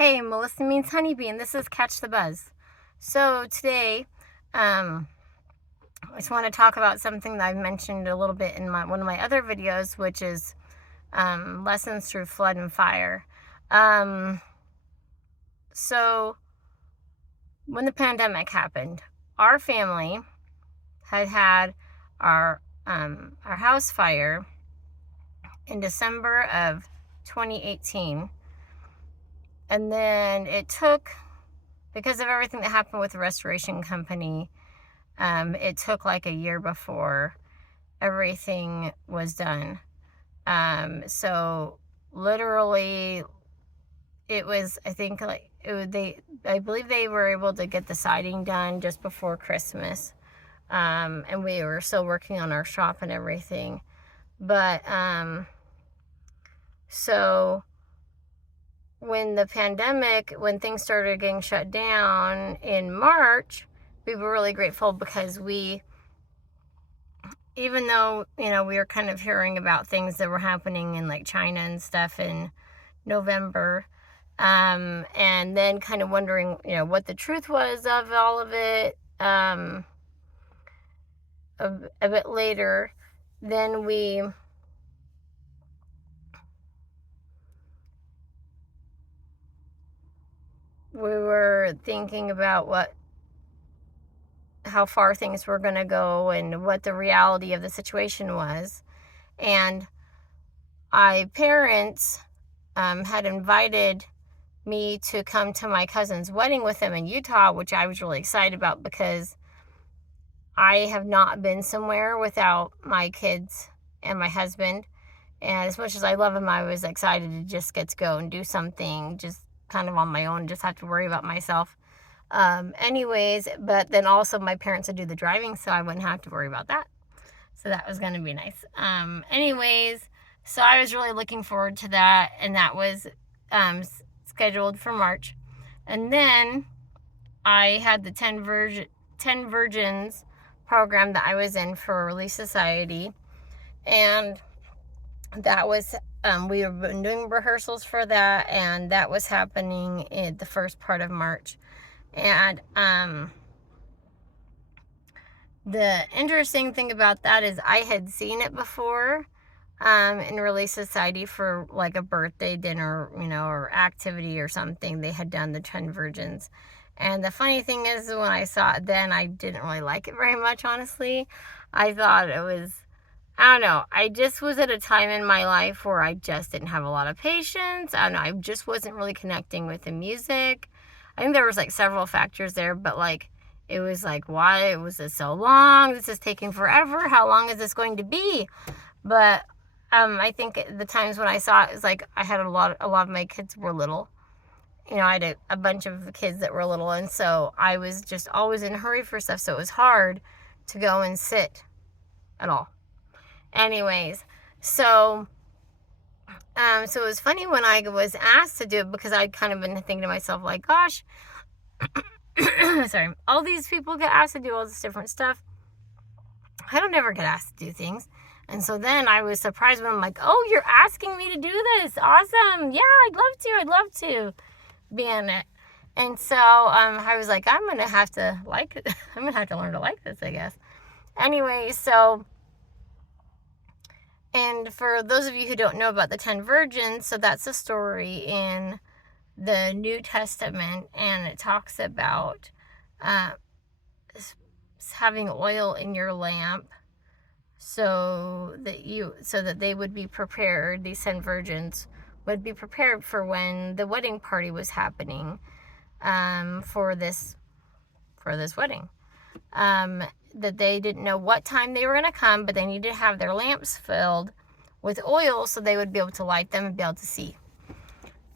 Hey, Melissa Means Honeybee, and this is Catch the Buzz. So today, I just want to talk about something that I've mentioned a little bit in one of my other videos, which is lessons through flood and fire. So when the pandemic happened, our family had our house fire in December of 2018. And then it took, because of everything that happened with the restoration company, it took like a year before everything was done. So literally, it was, I think, like I believe they were able to get the siding done just before Christmas. And we were still working on our shop and everything. But so when when things started getting shut down in March, we were really grateful because even though, we were kind of hearing about things that were happening in like China and stuff in November, and then kind of wondering, what the truth was of all of it, a bit later, then we were thinking about how far things were going to go and what the reality of the situation was. And my parents had invited me to come to my cousin's wedding with them in Utah, which I was really excited about because I have not been somewhere without my kids and my husband. And as much as I love him, I was excited to just get to go and do something just kind of on my own, just have to worry about myself. Anyways, but then also my parents would do the driving, so I wouldn't have to worry about that. So that was going to be nice. Anyways, so I was really looking forward to that, and that was scheduled for March. And then I had the 10 Virgins program that I was in for Relief Society, and that was we were doing rehearsals for that, and that was happening in the first part of March. And the interesting thing about that is I had seen it before in Relief Society for like a birthday dinner, or activity or something. They had done the 10 Virgins. And the funny thing is, when I saw it then, I didn't really like it very much, honestly. I thought it was, I don't know, I just was at a time in my life where I just didn't have a lot of patience. I don't know, I just wasn't really connecting with the music. I think there was like several factors there, but like, it was like, why was it so long? This is taking forever. How long is this going to be? But I think the times when I saw it, was like I had a lot of my kids were little. I had a bunch of kids that were little, and so I was just always in a hurry for stuff, so it was hard to go and sit at all. Anyways, so so it was funny when I was asked to do it, because I'd kind of been thinking to myself, like, gosh, sorry, all these people get asked to do all this different stuff. I don't ever get asked to do things. And so then I was surprised when I'm like, oh, you're asking me to do this. Awesome. Yeah, I'd love to be in it. And so I was like, I'm going to have to like it. I'm going to have to learn to like this, I guess. Anyway, so, and for those of you who don't know about the 10 Virgins, so that's a story in the New Testament, and it talks about having oil in your lamp so that they would be prepared. These 10 virgins would be prepared for when the wedding party was happening, for this wedding. That they didn't know what time they were going to come, but they needed to have their lamps filled with oil so they would be able to light them and be able to see.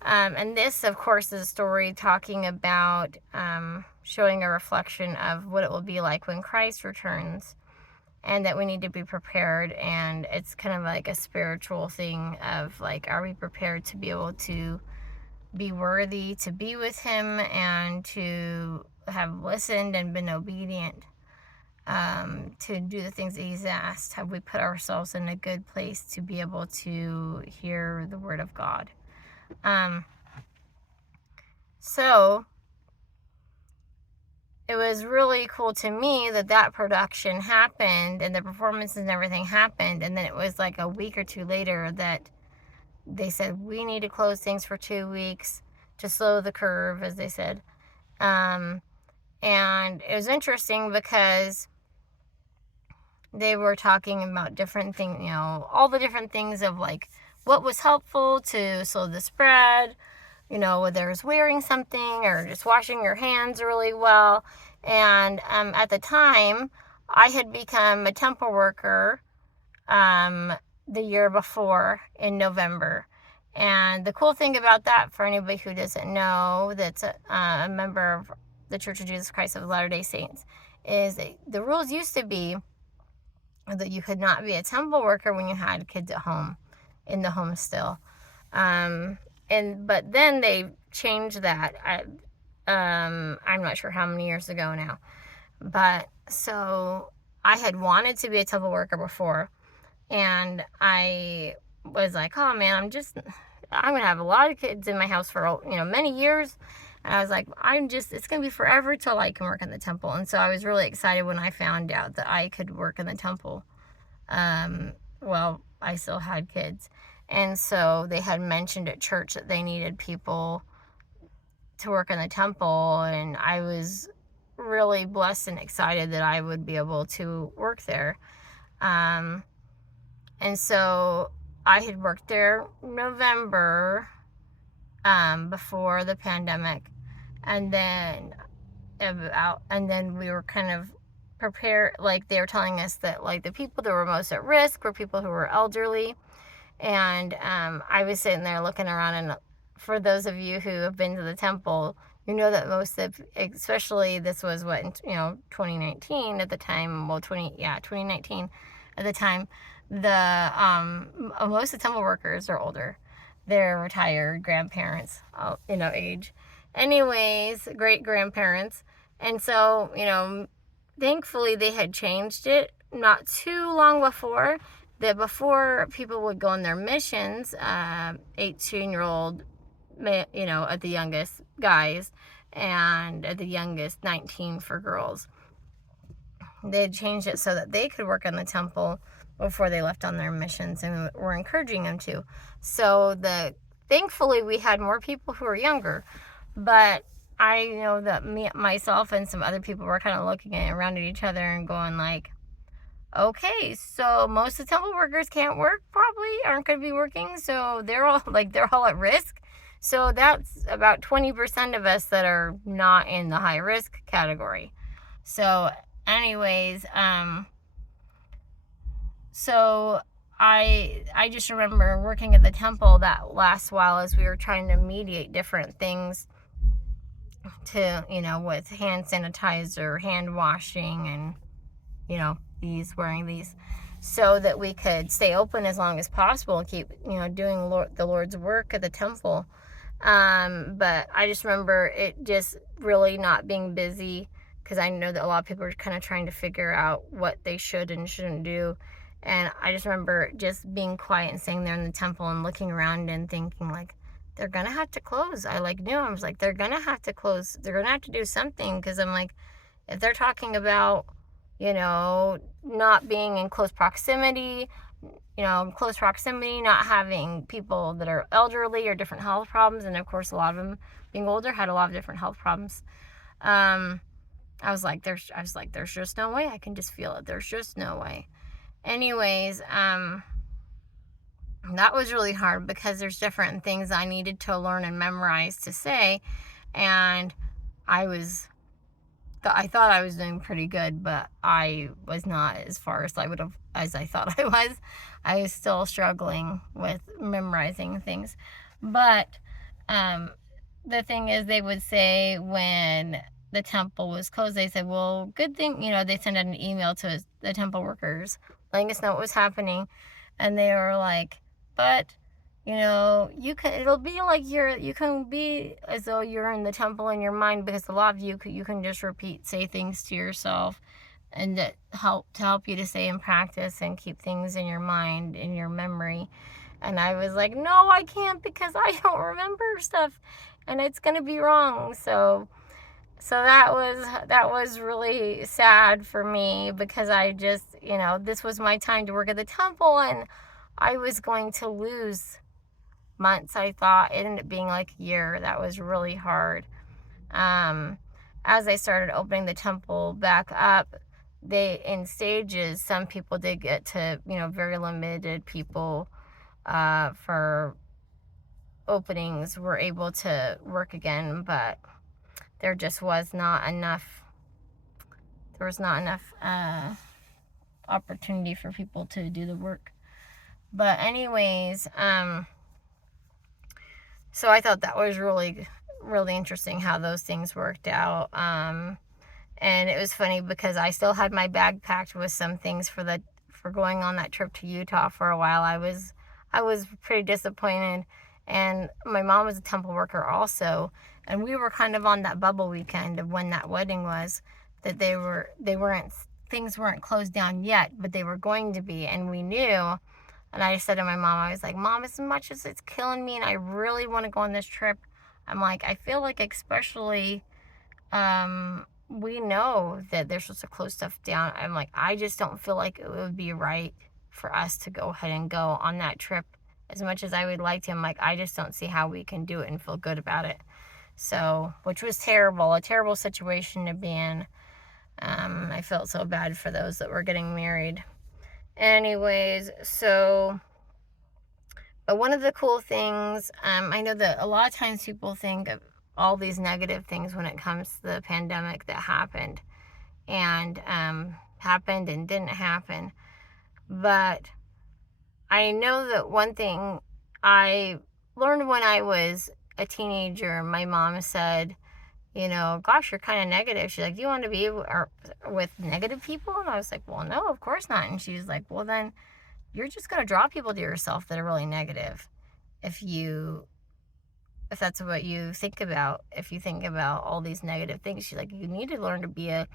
And this, of course, is a story talking about showing a reflection of what it will be like when Christ returns, and that we need to be prepared. And it's kind of like a spiritual thing of like, are we prepared to be able to be worthy to be with him and to have listened and been obedient to do the things that he's asked? Have we put ourselves in a good place to be able to hear the word of God? So it was really cool to me that production happened and the performances and everything happened. And then it was like a week or two later that they said, we need to close things for 2 weeks to slow the curve, as they said. And it was interesting because they were talking about different things, all the different things of like what was helpful to slow the spread, whether it's wearing something or just washing your hands really well. And at the time, I had become a temple worker the year before in November. And the cool thing about that, for anybody who doesn't know, that's a member of the Church of Jesus Christ of Latter-day Saints, is the rules used to be that you could not be a temple worker when you had kids at home, in the home still. But then they changed that. I'm not sure how many years ago now. But so I had wanted to be a temple worker before, and I was like, oh man, I'm going to have a lot of kids in my house for, many years. And I was like, it's going to be forever till I can work in the temple. And so I was really excited when I found out that I could work in the temple. Well, I still had kids. And so they had mentioned at church that they needed people to work in the temple. And I was really blessed and excited that I would be able to work there. And so I had worked there November, before the pandemic. And then we were kind of prepared, like they were telling us that like the people that were most at risk were people who were elderly. And I was sitting there looking around, and for those of you who have been to the temple, that most of, especially this was 2019 at the time, 2019 at the time, most of the temple workers are older. They're retired grandparents, age. Anyways, great grandparents. And so, thankfully they had changed it not too long before. That before people would go on their missions, 18-year-old, at the youngest guys, and at the youngest 19 for girls. They had changed it so that they could work in the temple before they left on their missions, and were encouraging them to. So thankfully we had more people who were younger, but I know that myself and some other people were kind of looking around at each other and going like, okay, so most of the temple workers can't work, probably aren't going to be working, so they're all at risk. So that's about 20% of us that are not in the high risk category. So anyways, so I just remember working at the temple that last while as we were trying to mediate different things to, with hand sanitizer, hand washing, and, wearing these, so that we could stay open as long as possible and keep, doing the Lord's work at the temple. But I just remember it just really not being busy, because I know that a lot of people are kind of trying to figure out what they should and shouldn't do. And I just remember just being quiet and staying there in the temple and looking around and thinking like, they're gonna have to close. I was like, they're gonna have to close. They're gonna have to do something, because I'm like, if they're talking about, not being in close proximity, not having people that are elderly or different health problems, and of course a lot of them being older had a lot of different health problems. I was like, there's just no way. I can just feel it. There's just no way. Anyways, that was really hard, because there's different things I needed to learn and memorize to say, and I thought I was doing pretty good, but I was not as far as I thought I was. I was still struggling with memorizing things. But the thing is, they would say when the temple was closed, they said, well, good thing, they sent out an email to the temple workers letting us know what was happening. And they were like, but it'll be like you can be as though you're in the temple in your mind, because a lot of you can just say things to yourself, and that help you to stay in practice and keep things in your mind, in your memory. And I was like, no, I can't, because I don't remember stuff. and it's going to be wrong. So that was really sad for me, because I just, this was my time to work at the temple, and I was going to lose months. I thought it ended up being like a year. That was really hard. As I started opening the temple back up, in stages, some people did get to, very limited people for openings were able to work again, but there just was not enough. There was not enough opportunity for people to do the work. But anyways, so I thought that was really, really interesting how those things worked out. And it was funny because I still had my bag packed with some things for going on that trip to Utah for a while. I was pretty disappointed, and my mom was a temple worker also, and we were kind of on that bubble weekend of when that wedding was, that things weren't closed down yet, but they were going to be, and we knew. And I said to my mom, I was like, Mom, as much as it's killing me and I really want to go on this trip, I'm like, I feel like especially we know that they're supposed to close stuff down. I'm like, I just don't feel like it would be right for us to go ahead and go on that trip. As much as I would like to, I'm like, I just don't see how we can do it and feel good about it. So, which was a terrible situation to be in. I felt so bad for those that were getting married. Anyways, but one of the cool things, I know that a lot of times people think of all these negative things when it comes to the pandemic that happened and didn't happen. But I know that one thing I learned when I was a teenager, my mom said, gosh, you're kind of negative. She's like, do you want to be with negative people? And I was like, well, no, of course not. And she's like, well, then you're just going to draw people to yourself that are really negative. If that's what you think about, if you think about all these negative things, she's like, you need to learn to be a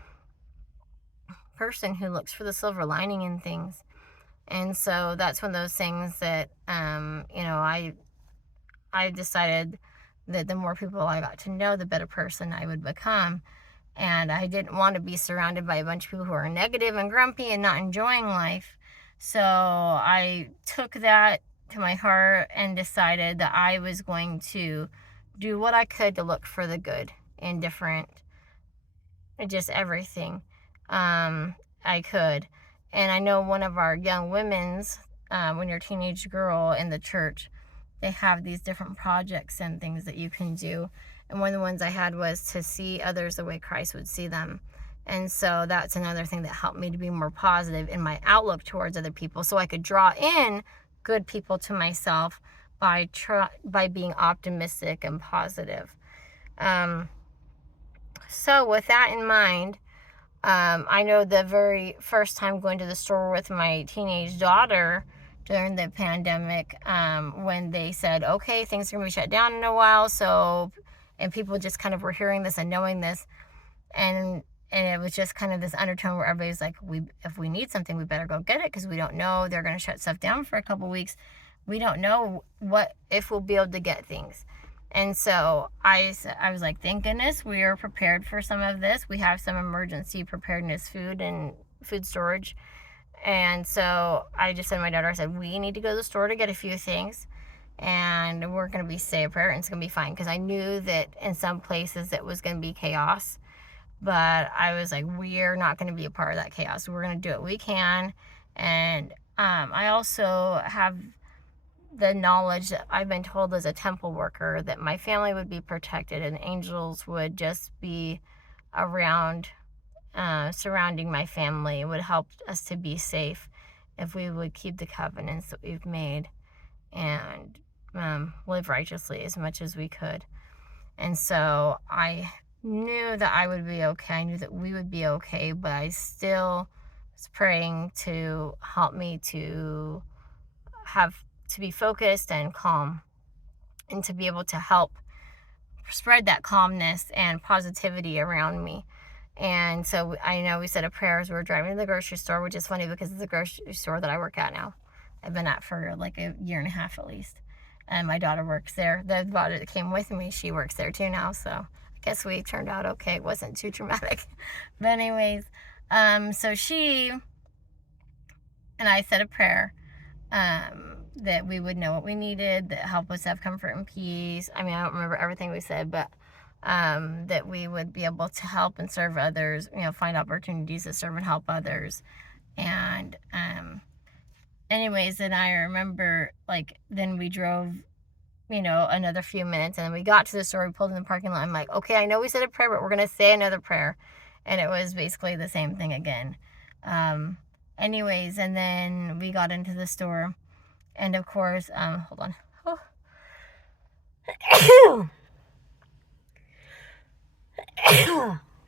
person who looks for the silver lining in things. And so that's one of those things that, I decided that the more people I got to know, the better person I would become. And I didn't want to be surrounded by a bunch of people who are negative and grumpy and not enjoying life. So I took that to my heart and decided that I was going to do what I could to look for the good in just everything I could. And I know one of our young women's, when you're a teenage girl in the church, they have these different projects and things that you can do. And one of the ones I had was to see others the way Christ would see them. And so that's another thing that helped me to be more positive in my outlook towards other people, so I could draw in good people to myself by being optimistic and positive. So with that in mind, I know the very first time going to the store with my teenage daughter during the pandemic, when they said, okay, things are going to be shut down in a while, and people just kind of were hearing this and knowing this, and it was just kind of this undertone where everybody's like, if we need something, we better go get it, because we don't know, they're going to shut stuff down for a couple weeks. We don't know if we'll be able to get things. And so I was like, thank goodness we are prepared for some of this. We have some emergency preparedness food and food storage. And so I just said to my daughter, I said, we need to go to the store to get a few things, and we're going to say a prayer, and it's going to be fine. Because I knew that in some places it was going to be chaos. But I was like, we're not going to be a part of that chaos. We're going to do what we can. And I also have the knowledge that I've been told as a temple worker that my family would be protected and angels would just be around, surrounding my family. It would help us to be safe if we would keep the covenants that we've made and live righteously as much as we could. And so I knew that I would be okay. I knew that we would be okay, but I still was praying to help me to be focused and calm, and to be able to help spread that calmness and positivity around me. And so I know we said a prayer as we were driving to the grocery store, which is funny because it's the grocery store that I work at now. I've been at for like a year and a half at least. And my daughter works there. The daughter that came with me, she works there too now. So I guess we turned out okay. It wasn't too traumatic. But anyways, so she and I said a prayer that we would know what we needed, that help us have comfort and peace. I mean, I don't remember everything we said, but that we would be able to help and serve others, find opportunities to serve and help others. And anyways, and I remember, then we drove, another few minutes, and then we got to the store, we pulled in the parking lot. I'm like, okay, I know we said a prayer, but we're going to say another prayer. And it was basically the same thing again. Anyways, and then we got into the store, and of course, hold on. Oh.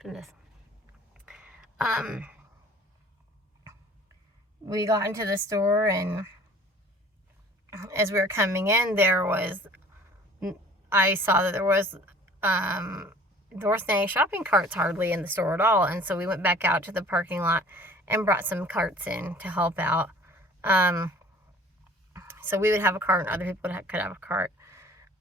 Goodness. We got into the store, and as we were coming in, I saw that there wasn't any shopping carts hardly in the store at all. And so we went back out to the parking lot and brought some carts in to help out. So we would have a cart and other people could have a cart.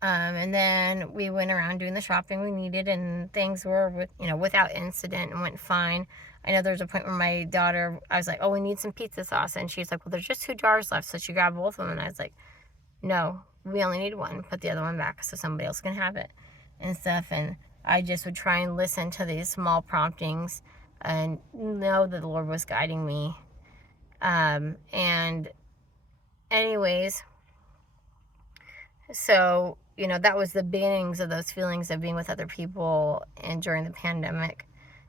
And then we went around doing the shopping we needed, and things were without incident and went fine. I know there was a point where my daughter, I was like, oh, we need some pizza sauce. And she's like, well, there's just 2 jars left. So she grabbed both of them. And I was like, no, we only need one. Put the other one back so somebody else can have it and stuff. And I just would try and listen to these small promptings and know that the Lord was guiding me. And anyways, so, that was the beginnings of those feelings of being with other people and during the pandemic,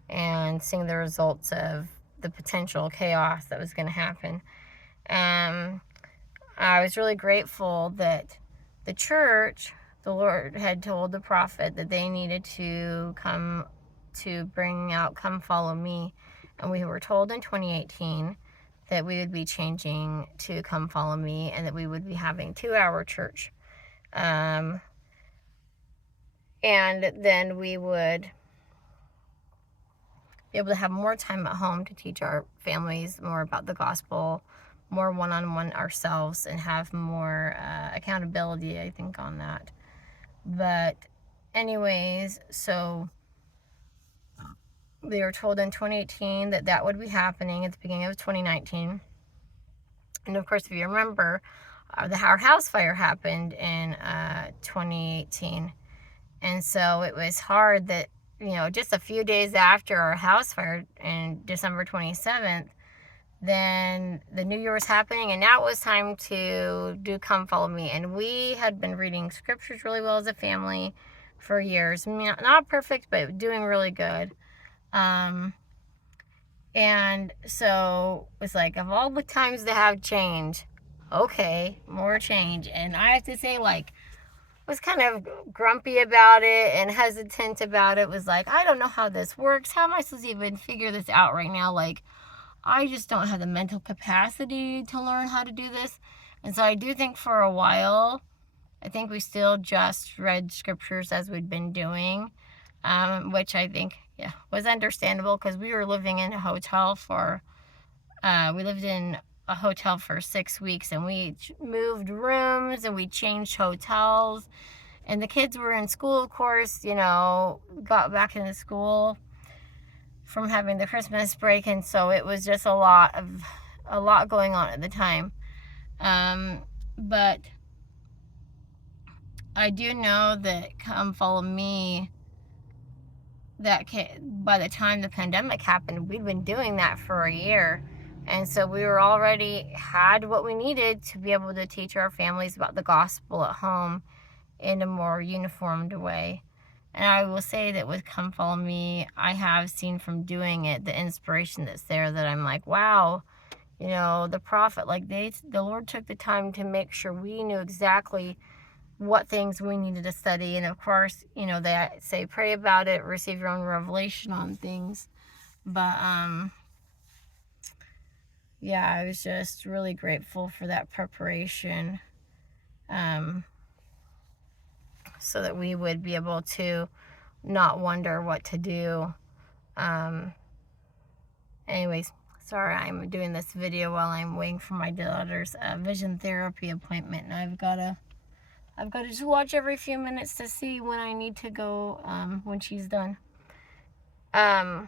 and seeing the results of the potential chaos that was going to happen. I was really grateful that the church, the Lord had told the prophet that they needed to come to bring out Come Follow Me. And we were told in 2018 that we would be changing to Come Follow Me, and that we would be having 2-hour church. And then we would be able to have more time at home to teach our families more about the gospel, more one-on-one ourselves, and have more accountability, I think, on that. But anyways, so we were told in 2018 that would be happening at the beginning of 2019. And of course, if you remember, our house fire happened in 2018. And so it was hard that, just a few days after our house fire in December 27th, then the New Year was happening, and now it was time to do Come Follow Me. And we had been reading scriptures really well as a family for years. Not perfect, but doing really good. And so it's like, of all the times to have change, okay, more change. And I have to say, was kind of grumpy about it and hesitant about it. Was like, I don't know how this works. How am I supposed to even figure this out right now? I just don't have the mental capacity to learn how to do this. And so I do think for a while, I think we still just read scriptures as we'd been doing, which I think, was understandable, because we were living in a hotel we lived in a hotel for 6 weeks, and we moved rooms, and we changed hotels, and the kids were in school, of course, got back into school from having the Christmas break. And so it was just a lot going on at the time. But I do know that Come Follow Me, that by the time the pandemic happened, we'd been doing that for a year. And so we were already had what we needed to be able to teach our families about the gospel at home in a more uniformed way. And I will say that with Come Follow Me, I have seen from doing it the inspiration that's there, that I'm like, wow, the prophet, the Lord took the time to make sure we knew exactly what things we needed to study. And of course, they say pray about it, receive your own revelation on things. But I was just really grateful for that preparation, so that we would be able to not wonder what to do. Anyways, sorry, I'm doing this video while I'm waiting for my daughter's vision therapy appointment, and I've got I've got to just watch every few minutes to see when I need to go, when she's done. But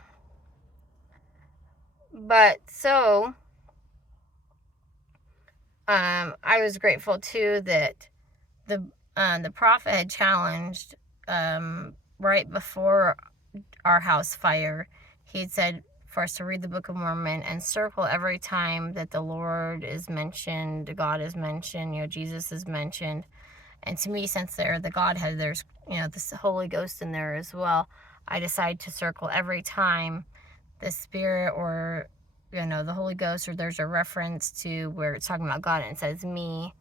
so, I was grateful too that the prophet had challenged, right before our house fire, he had said for us to read the Book of Mormon and circle every time that the Lord is mentioned, God is mentioned, Jesus is mentioned. And to me, since they're the Godhead, there's, this Holy Ghost in there as well. I decide to circle every time the Spirit or, the Holy Ghost, or there's a reference to where it's talking about God and it says me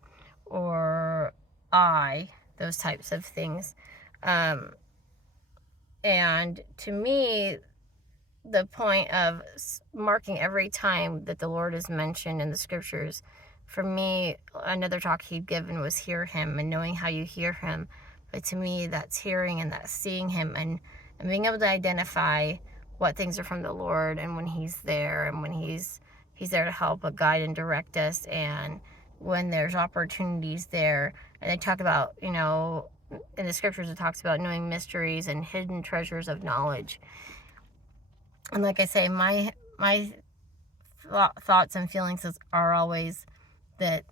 or I, those types of things. And to me, the point of marking every time that the Lord is mentioned in the scriptures, for me, another talk he'd given was hear him and knowing how you hear him. But to me, that's hearing and that's seeing him and being able to identify what things are from the Lord and when he's there and when he's there to help guide and direct us, and when there's opportunities there. And they talk about, in the scriptures it talks about knowing mysteries and hidden treasures of knowledge. And like I say, my thoughts and feelings are always that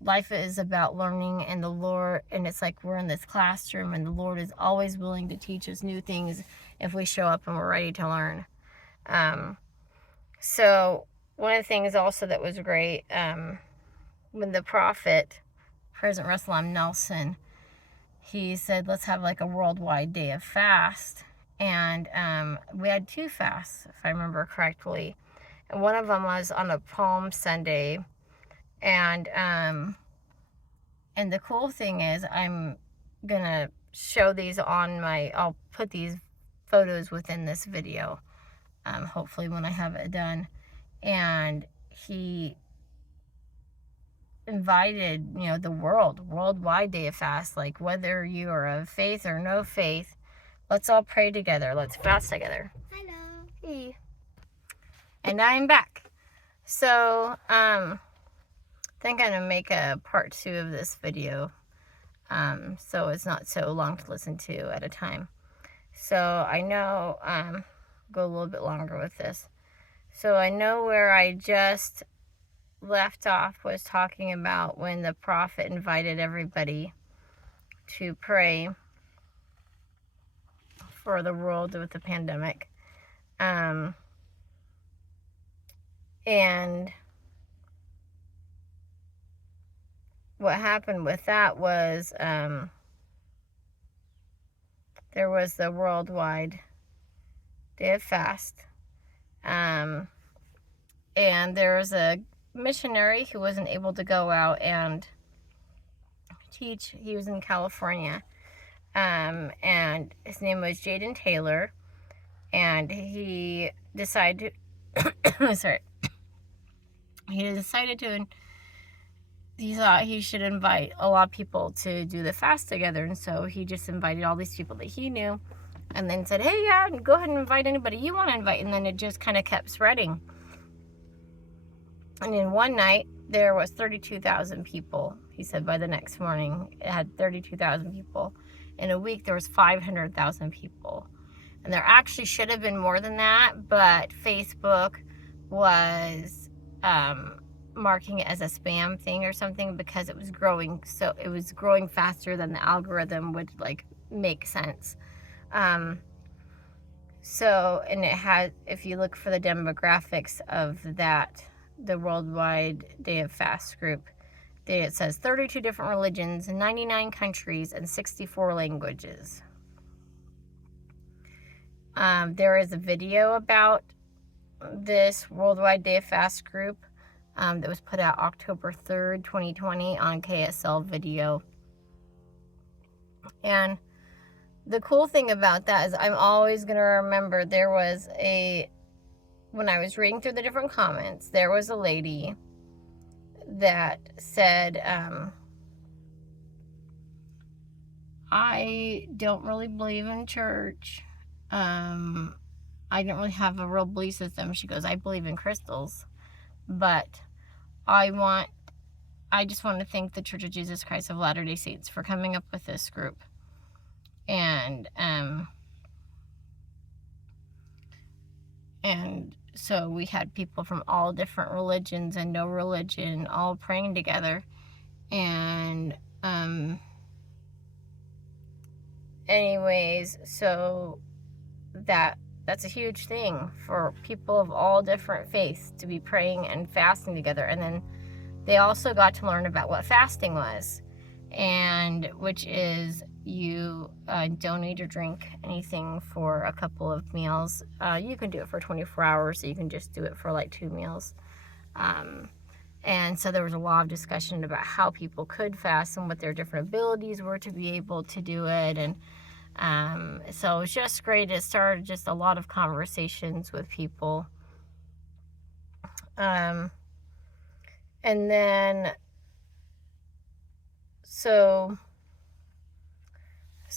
life is about learning, and the Lord, and it's like we're in this classroom and the Lord is always willing to teach us new things if we show up and we're ready to learn. So one of the things also that was great, when the prophet, President Russell M. Nelson, he said, let's have like a worldwide day of fast. And we had 2 fasts, if I remember correctly. And one of them was on a Palm Sunday. And the cool thing is, I'm going to show these I'll put these photos within this video, hopefully when I have it done. And he invited, the worldwide day of fast, like whether you are of faith or no faith, let's all pray together. Let's fast together. Hello. Hey. And I'm back. So, I think I'm going to make a part 2 of this video, so it's not so long to listen to at a time. So I know, go a little bit longer with this. So I know where I just left off was talking about when the prophet invited everybody to pray for the world with the pandemic. And what happened with that was, there was the worldwide day of fast. And there was a missionary who wasn't able to go out and teach. He was in California. And his name was Jaden Taylor. And he decided to, he thought he should invite a lot of people to do the fast together. And so he just invited all these people that he knew and then said, hey, yeah, go ahead and invite anybody you want to invite. And then it just kind of kept spreading. And in one night, there was 32,000 people. He said by the next morning, it had 32,000 people. In a week, there was 500,000 people. And there actually should have been more than that, but Facebook was marking it as a spam thing or something because it was growing. So it was growing faster than the algorithm would make sense. So, and it had, if you look for the demographics of that, the Worldwide Day of Fast group, it says 32 different religions, 99 countries, and 64 languages. There is a video about this Worldwide Day of Fast group that was put out October 3rd, 2020 on KSL Video. And the cool thing about that is I'm always going to remember there was when I was reading through the different comments, there was a lady that said, I don't really believe in church. I didn't really have a real belief system. She goes, I believe in crystals, but I want I just want to thank the Church of Jesus Christ of Latter-day Saints for coming up with this group. And so we had people from all different religions and no religion all praying together. And anyways, so that's a huge thing for people of all different faiths to be praying and fasting together. And then they also got to learn about what fasting was, and which is you don't need to drink anything for a couple of meals. You can do it for 24 hours, so you can just do it for like 2 meals. And so there was a lot of discussion about how people could fast and what their different abilities were to be able to do it. And so it was just great. It started just a lot of conversations with people. And then, so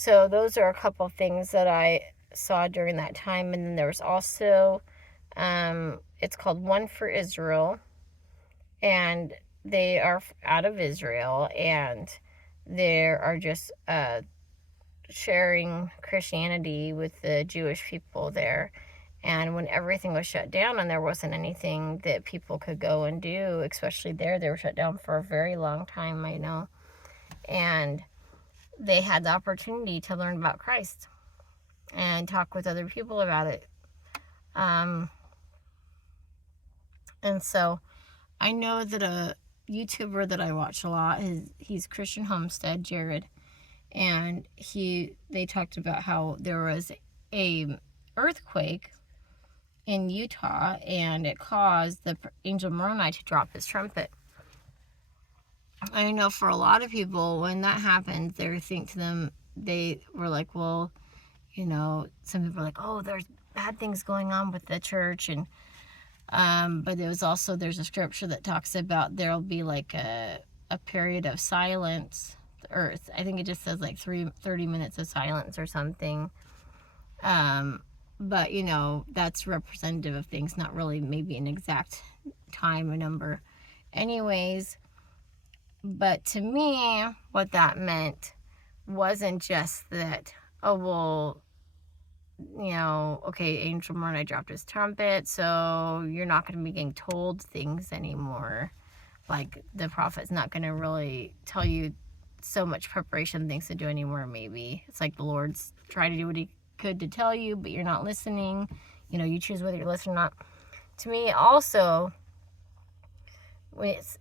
those are a couple things that I saw during that time. And then there was also, it's called One for Israel, and they are out of Israel, and they are just sharing Christianity with the Jewish people there. And when everything was shut down and there wasn't anything that people could go and do, especially there, they were shut down for a very long time, I know. And they had the opportunity to learn about Christ and talk with other people about it. And so I know that a YouTuber that I watch a lot, he's Christian Homestead, Jared. And they talked about how there was a earthquake in Utah, and it caused the angel Moroni to drop his trumpet. I know for a lot of people, when that happens, they were like, well, some people are like, oh, there's bad things going on with the church. And but there's a scripture that talks about there'll be like a period of silence. The earth, I think it just says like 30 minutes of silence or something. But that's representative of things, not really maybe an exact time or number. Anyways, but to me, what that meant wasn't just that, oh, well, okay, Angel Moroni dropped his trumpet, so you're not going to be getting told things anymore. Like, the prophet's not going to really tell you so much preparation things to do anymore, maybe. It's like the Lord's trying to do what he could to tell you, but you're not listening. You choose whether you're listening or not. To me, also,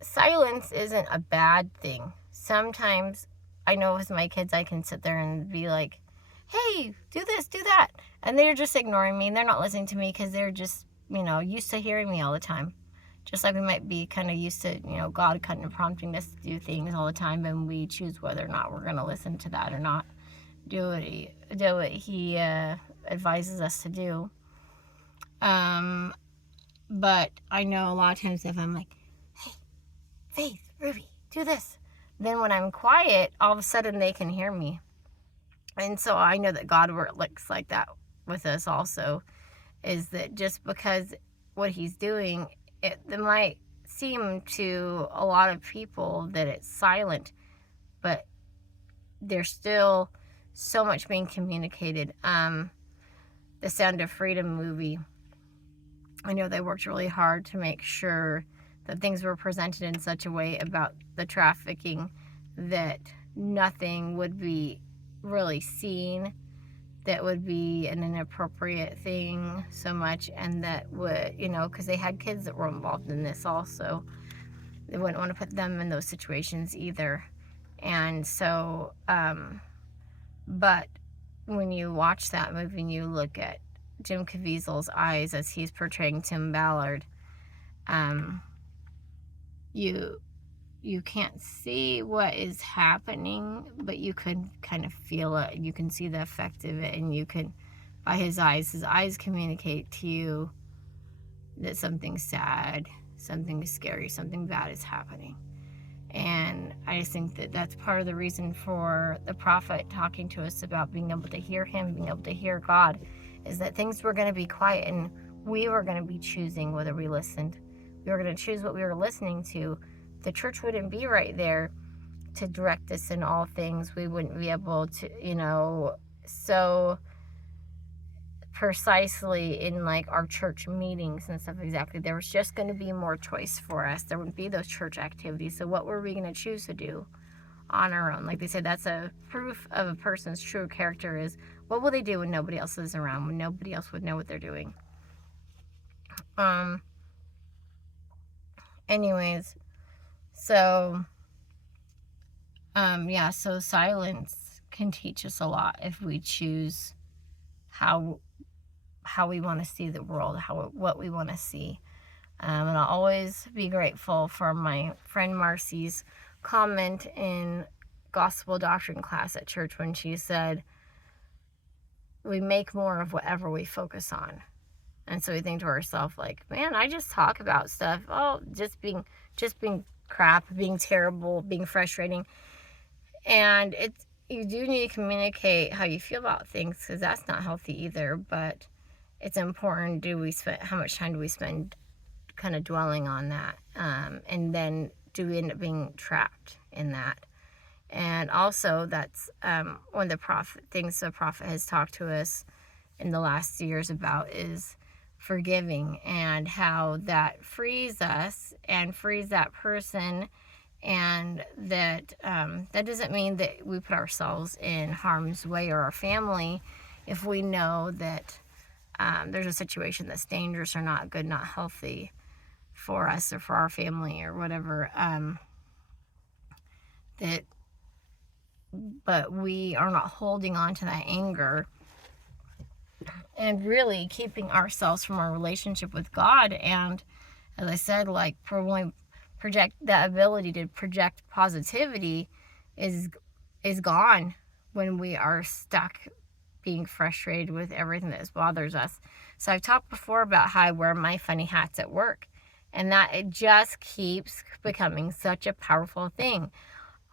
silence isn't a bad thing. Sometimes, I know with my kids, I can sit there and be like, hey, do this, do that. And they're just ignoring me, and they're not listening to me because they're just, used to hearing me all the time. Just like we might be kind of used to, God kind of prompting us to do things all the time, and we choose whether or not we're going to listen to that or not. Do what he advises us to do. But I know a lot of times if I'm like, hey, Faith, Ruby, do this. Then when I'm quiet, all of a sudden they can hear me. And so I know that God works like that with us also, is that just because what he's doing, it might seem to a lot of people that it's silent, but there's still so much being communicated. The Sound of Freedom movie, I know they worked really hard to make sure that things were presented in such a way about the trafficking that nothing would be really seen that would be an inappropriate thing so much, and that would, because they had kids that were involved in this also. They wouldn't want to put them in those situations either. And so, but when you watch that movie and you look at Jim Caviezel's eyes as he's portraying Tim Ballard, you can't see what is happening, but you can kind of feel it. You can see the effect of it, and you can, by his eyes communicate to you that something sad, something scary, something bad is happening. And I just think that that's part of the reason for the prophet talking to us about being able to hear him, being able to hear God, is that things were going to be quiet, and we were going to be choosing whether we listened. We were going to choose what we were listening to the church wouldn't be right there to direct us in all things. We wouldn't be able to, so precisely in like our church meetings and stuff. Exactly, there was just going to be more choice for us. There wouldn't be those church activities. So what were we going to choose to do on our own? Like they said, that's a proof of a person's true character is what will they do when nobody else is around, when nobody else would know what they're doing. Anyways, so so silence can teach us a lot if we choose how we want to see the world, what we want to see. And I'll always be grateful for my friend Marcy's comment in gospel doctrine class at church when she said, we make more of whatever we focus on. And so we think to ourselves, like, man, I just talk about stuff. Oh, just being crap, being terrible, being frustrating. And you do need to communicate how you feel about things, because that's not healthy either. But it's important. How much time do we spend kind of dwelling on that? And then do we end up being trapped in that? And also, that's one of the things the prophet has talked to us in the last years about is forgiving, and how that frees us and frees that person. And that doesn't mean that we put ourselves in harm's way or our family if we know that there's a situation that's dangerous or not good, not healthy for us or for our family or whatever. But we are not holding on to that anger and really keeping ourselves from our relationship with God. And as I said, like, that ability to project positivity is gone when we are stuck being frustrated with everything that bothers us. So I've talked before about how I wear my funny hats at work, and that it just keeps becoming such a powerful thing.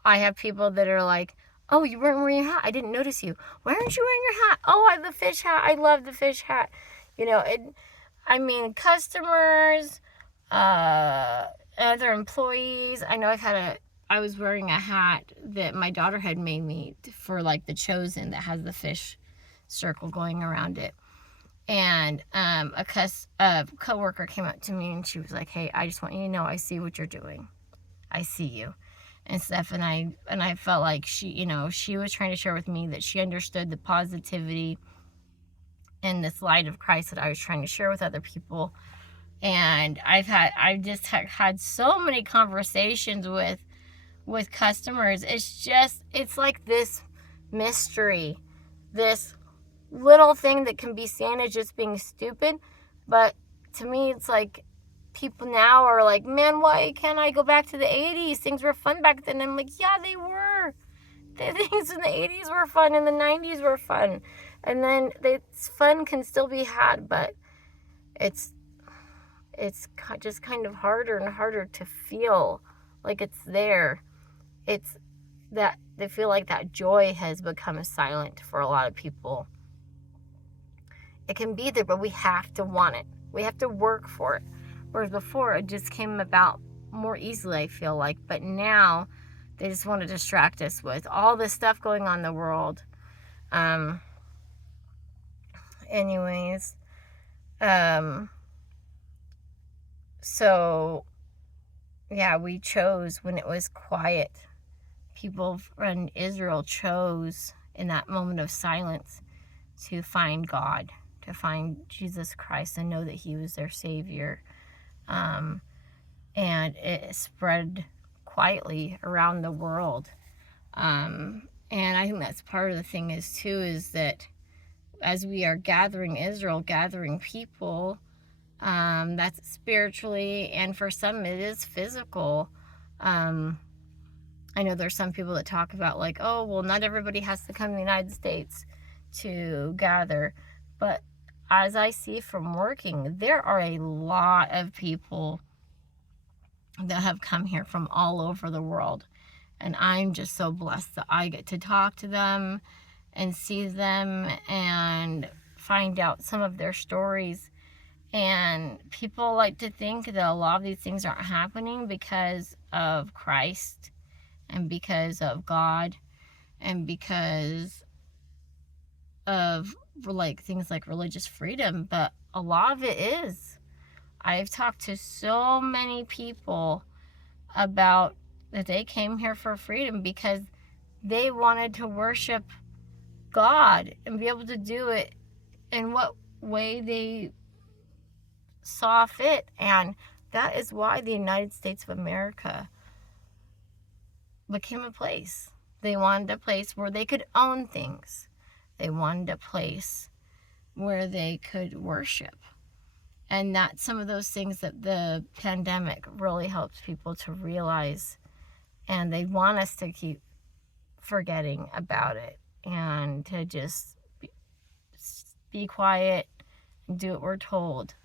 I have people that are like, oh, you weren't wearing your hat. I didn't notice you. Why aren't you wearing your hat? Oh, I have the fish hat. I love the fish hat. Customers, other employees. I know I was wearing a hat that my daughter had made me for like the Chosen that has the fish circle going around it. And a coworker came up to me and she was like, hey, I just want you to know I see what you're doing. I see you. And stuff, and I felt like she was trying to share with me that she understood the positivity and this light of Christ that I was trying to share with other people. And I've just had so many conversations with customers. It's like this mystery, this little thing that can be seen as just being stupid, but to me it's like, people now are like, man, why can't I go back to the 80s? Things were fun back then. I'm like, yeah, they were. The things in the 80s were fun, and the 90s were fun. And then fun can still be had, but it's just kind of harder and harder to feel like it's there. It's that they feel like that joy has become silent for a lot of people. It can be there, but we have to want it. We have to work for it. Whereas before, it just came about more easily, I feel like. But now, they just want to distract us with all this stuff going on in the world. So, yeah, we chose when it was quiet. People in Israel chose in that moment of silence to find God, to find Jesus Christ and know that he was their Savior. And it spread quietly around the world. And I think that's part of the thing is that as we are gathering Israel, gathering people, that's spiritually, and for some it is physical. I know there's some people that talk about like, oh, well, not everybody has to come to the United States to gather. But as I see from working, there are a lot of people that have come here from all over the world. And I'm just so blessed that I get to talk to them and see them and find out some of their stories. And people like to think that a lot of these things aren't happening because of Christ and because of God and because of like things like religious freedom, but a lot of it is. I've talked to so many people about that they came here for freedom because they wanted to worship God and be able to do it in what way they saw fit. And that is why the United States of America became a place. They wanted a place where they could own things. They wanted a place where they could worship. And that's some of those things that the pandemic really helps people to realize. And they want us to keep forgetting about it and to just be quiet and do what we're told.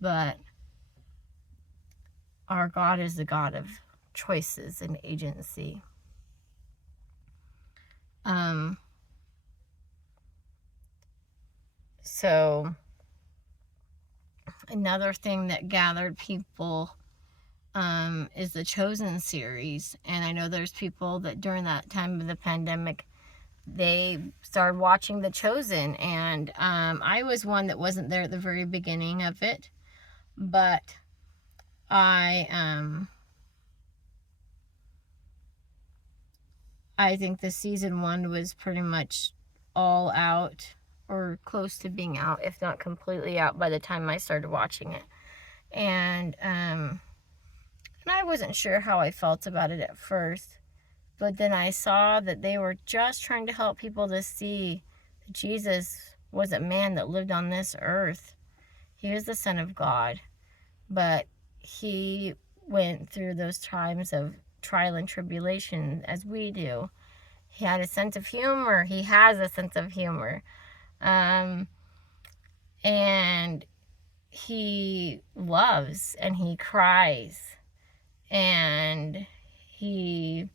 But our God is the God of choices and agency. So another thing that gathered people is the Chosen series. And I know there's people that during that time of the pandemic, they started watching The Chosen. And I was one that wasn't there at the very beginning of it. But I think the season 1 was pretty much all out or close to being out, if not completely out by the time I started watching it. And I wasn't sure how I felt about it at first, but then I saw that they were just trying to help people to see that Jesus was a man that lived on this earth. He was the Son of God, but he went through those times of trial and tribulation as we do. He had a sense of humor. He has a sense of humor. And he loves and he cries and he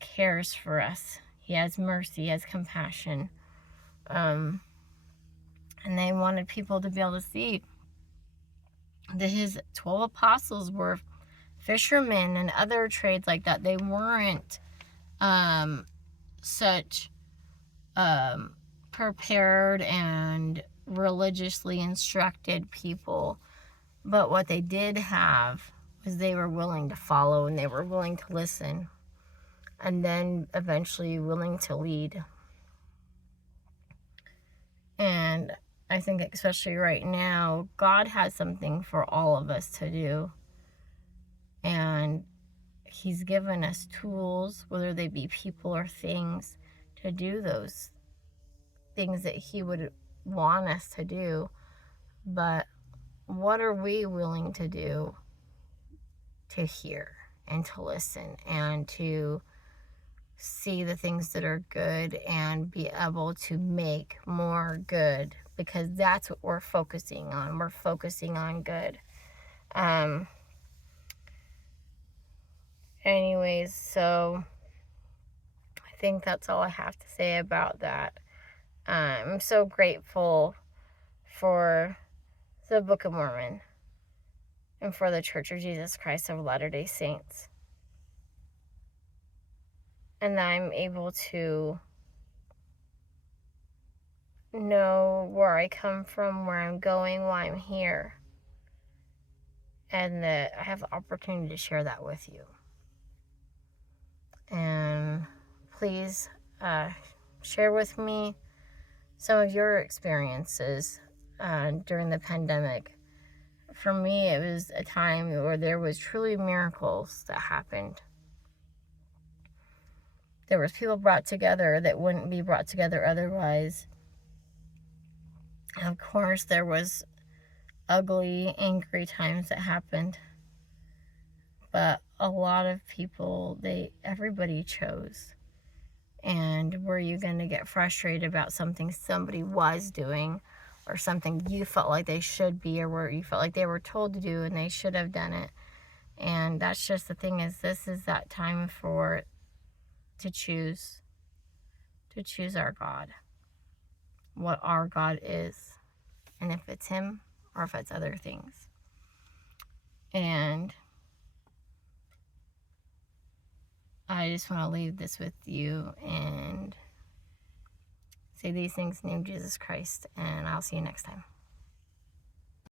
cares for us. He has mercy, he has compassion. And they wanted people to be able to see that his 12 apostles were fishermen and other trades like that. They weren't such prepared and religiously instructed people. But what they did have was they were willing to follow and they were willing to listen and then eventually willing to lead. And I think especially right now, God has something for all of us to do. And he's given us tools, whether they be people or things, to do those things that he would want us to do. But what are we willing to do to hear and to listen and to see the things that are good and be able to make more good? Because that's what we're focusing on. We're focusing on good. Anyways, so I think that's all I have to say about that. I'm so grateful for the Book of Mormon and for the Church of Jesus Christ of Latter-day Saints. And I'm able to know where I come from, where I'm going, why I'm here. And that I have the opportunity to share that with you. And please share with me some of your experiences during the pandemic. For me, it was a time where there was truly miracles that happened. There was people brought together that wouldn't be brought together otherwise. Of course, there was ugly, angry times that happened. But a lot of people, everybody chose. And were you going to get frustrated about something somebody was doing or something you felt like they should be or where you felt like they were told to do and they should have done it? And that's just the thing, is this is that time to choose our God. what our God is, and if it's Him or if it's other things. And I just want to leave this with you and say these things in the name of Jesus Christ, and I'll see you next time.